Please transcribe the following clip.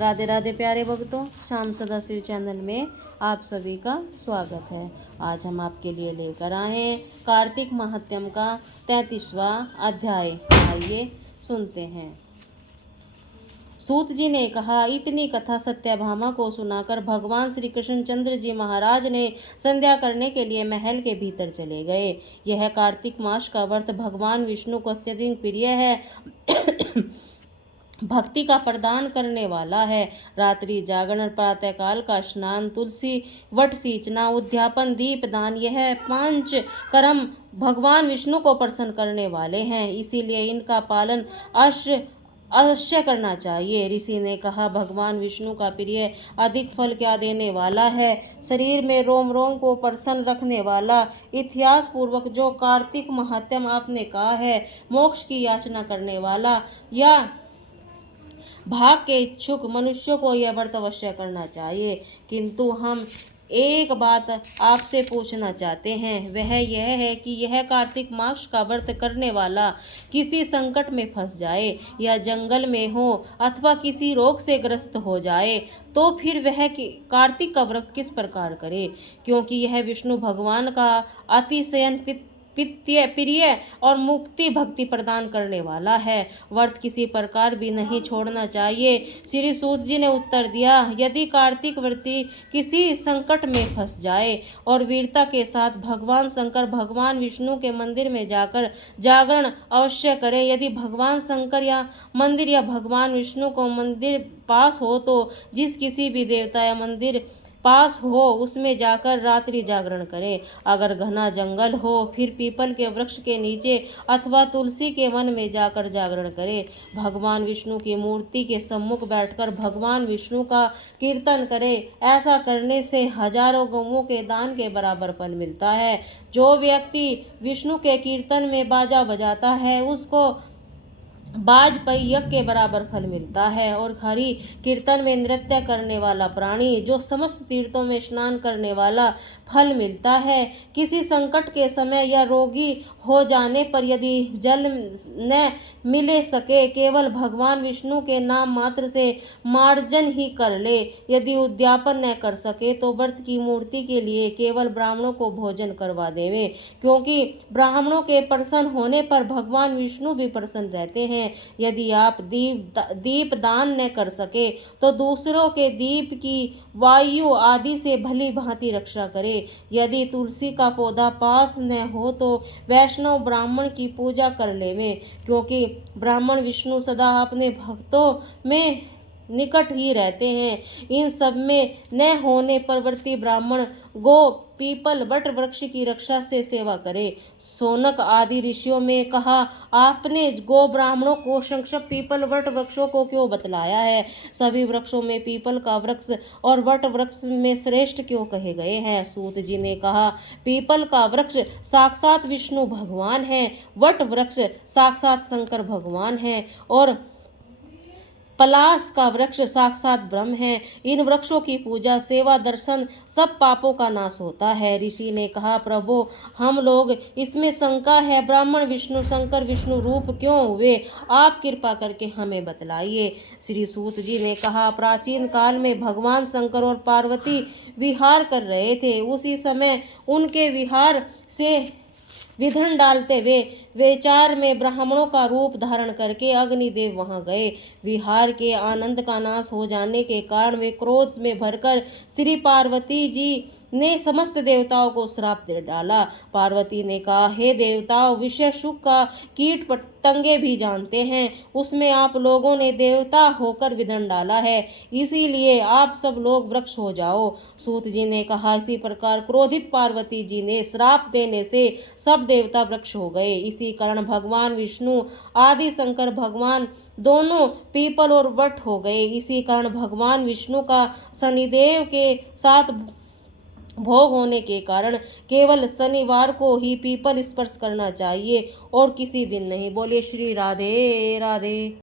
राधे राधे प्यारे भक्तों, श्याम सदाशिव चैनल में आप सभी का स्वागत है। आज हम आपके लिए लेकर आए हैं कार्तिक महात्म्य का 33वां अध्याय। आइए सुनते हैं। सूत जी ने कहा, इतनी कथा सत्यभामा को सुनाकर भगवान श्री कृष्णचंद्र जी महाराज ने संध्या करने के लिए महल के भीतर चले गए। यह कार्तिक मास का व्रत भगवान विष्णु को अत्यधिक प्रिय है, भक्ति का प्रदान करने वाला है। रात्रि जागरण, प्रातःकाल का स्नान, तुलसी वट सींचना, उद्यापन, दीपदान, यह 5 कर्म भगवान विष्णु को प्रसन्न करने वाले हैं, इसीलिए इनका पालन अवश्य करना चाहिए। ऋषि ने कहा, भगवान विष्णु का प्रिय अधिक फल क्या देने वाला है, शरीर में रोम रोम को प्रसन्न रखने वाला। इतिहास पूर्वक जो कार्तिक महात्म्य आपने कहा है, मोक्ष की याचना करने वाला या भाग के इच्छुक मनुष्यों को यह व्रत अवश्य करना चाहिए। किंतु हम एक बात आपसे पूछना चाहते हैं, वह यह है कि यह कार्तिक मास का व्रत करने वाला किसी संकट में फंस जाए या जंगल में हो अथवा किसी रोग से ग्रस्त हो जाए तो फिर वह कार्तिक का व्रत किस प्रकार करे, क्योंकि यह विष्णु भगवान का अतिशयन प्रिय और मुक्ति भक्ति प्रदान करने वाला है। व्रत किसी प्रकार भी नहीं छोड़ना चाहिए। श्री सूत जी ने उत्तर दिया, यदि कार्तिक व्रती किसी संकट में फंस जाए और वीरता के साथ भगवान शंकर भगवान विष्णु के मंदिर में जाकर जागरण अवश्य करे। यदि भगवान शंकर या मंदिर या भगवान विष्णु को मंदिर पास हो तो जिस किसी भी देवता या मंदिर पास हो उसमें जाकर रात्रि जागरण करें। अगर घना जंगल हो फिर पीपल के वृक्ष के नीचे अथवा तुलसी के वन में जाकर जागरण करें। भगवान विष्णु की मूर्ति के सम्मुख बैठकर भगवान विष्णु का कीर्तन करें। ऐसा करने से हजारों गौओं के दान के बराबर फल मिलता है। जो व्यक्ति विष्णु के कीर्तन में बाजा बजाता है उसको बाजपेयी यज्ञ के बराबर फल मिलता है। और हरि कीर्तन में नृत्य करने वाला प्राणी जो समस्त तीर्थों में स्नान करने वाला फल मिलता है। किसी संकट के समय या रोगी हो जाने पर यदि जल न मिले सके केवल भगवान विष्णु के नाम मात्र से मार्जन ही कर ले। यदि उद्यापन न कर सके तो व्रत की मूर्ति के लिए केवल ब्राह्मणों को भोजन करवा देवे, क्योंकि ब्राह्मणों के प्रसन्न होने पर भगवान विष्णु भी प्रसन्न रहते हैं। यदि आप दीप दान न कर सके तो दूसरों के दीप की वायु आदि से भली भांति रक्षा करें। यदि तुलसी का पौधा पास न हो तो वैष्णव ब्राह्मण की पूजा कर लेवे, क्योंकि ब्राह्मण विष्णु सदा अपने भक्तों में निकट ही रहते हैं। इन सब में न होने पर व्रती ब्राह्मण गो पीपल वट वृक्ष की रक्षा से सेवा करे। सोनक आदि ऋषियों में कहा, आपने गो ब्राह्मणों को संक्षिप्त पीपल वट वृक्षों को क्यों बतलाया है? सभी वृक्षों में पीपल का वृक्ष और वट वृक्ष में श्रेष्ठ क्यों कहे गए हैं? सूत जी ने कहा, पीपल का वृक्ष साक्षात विष्णु भगवान है, वट वृक्ष साक्षात शंकर भगवान है और पलाश का वृक्ष साक्षात ब्रह्म है। इन वृक्षों की पूजा सेवा दर्शन सब पापों का नाश होता है। ऋषि ने कहा, प्रभु हम लोग इसमें शंका है, ब्राह्मण विष्णु शंकर विष्णु रूप क्यों हुए? आप कृपा करके हमें बतलाइए। श्री सूत जी ने कहा, प्राचीन काल में भगवान शंकर और पार्वती विहार कर रहे थे। उसी समय उनके विहार से विधन डालते वे विचार में ब्राह्मणों का रूप धारण करके अग्निदेव वहां गए। विहार के आनंद का नाश हो जाने के कारण वे क्रोध में भरकर श्री पार्वती जी ने समस्त देवताओं को श्राप दे डाला। पार्वती ने कहा, हे देवताओं, विषय सुख का कीट पतंगे भी जानते हैं, उसमें आप लोगों ने देवता होकर विधन डाला है, इसीलिए आप सब लोग वृक्ष हो जाओ। सूत जी ने कहा, इसी प्रकार क्रोधित पार्वती जी ने श्राप देने से सब देवता वृक्ष हो गए। इसी कारण भगवान विष्णु आदि शंकर भगवान दोनों पीपल और वट हो गए। इसी कारण भगवान विष्णु का शनिदेव के साथ भोग होने के कारण केवल शनिवार को ही पीपल स्पर्श करना चाहिए और किसी दिन नहीं। बोलिए श्री राधे राधे।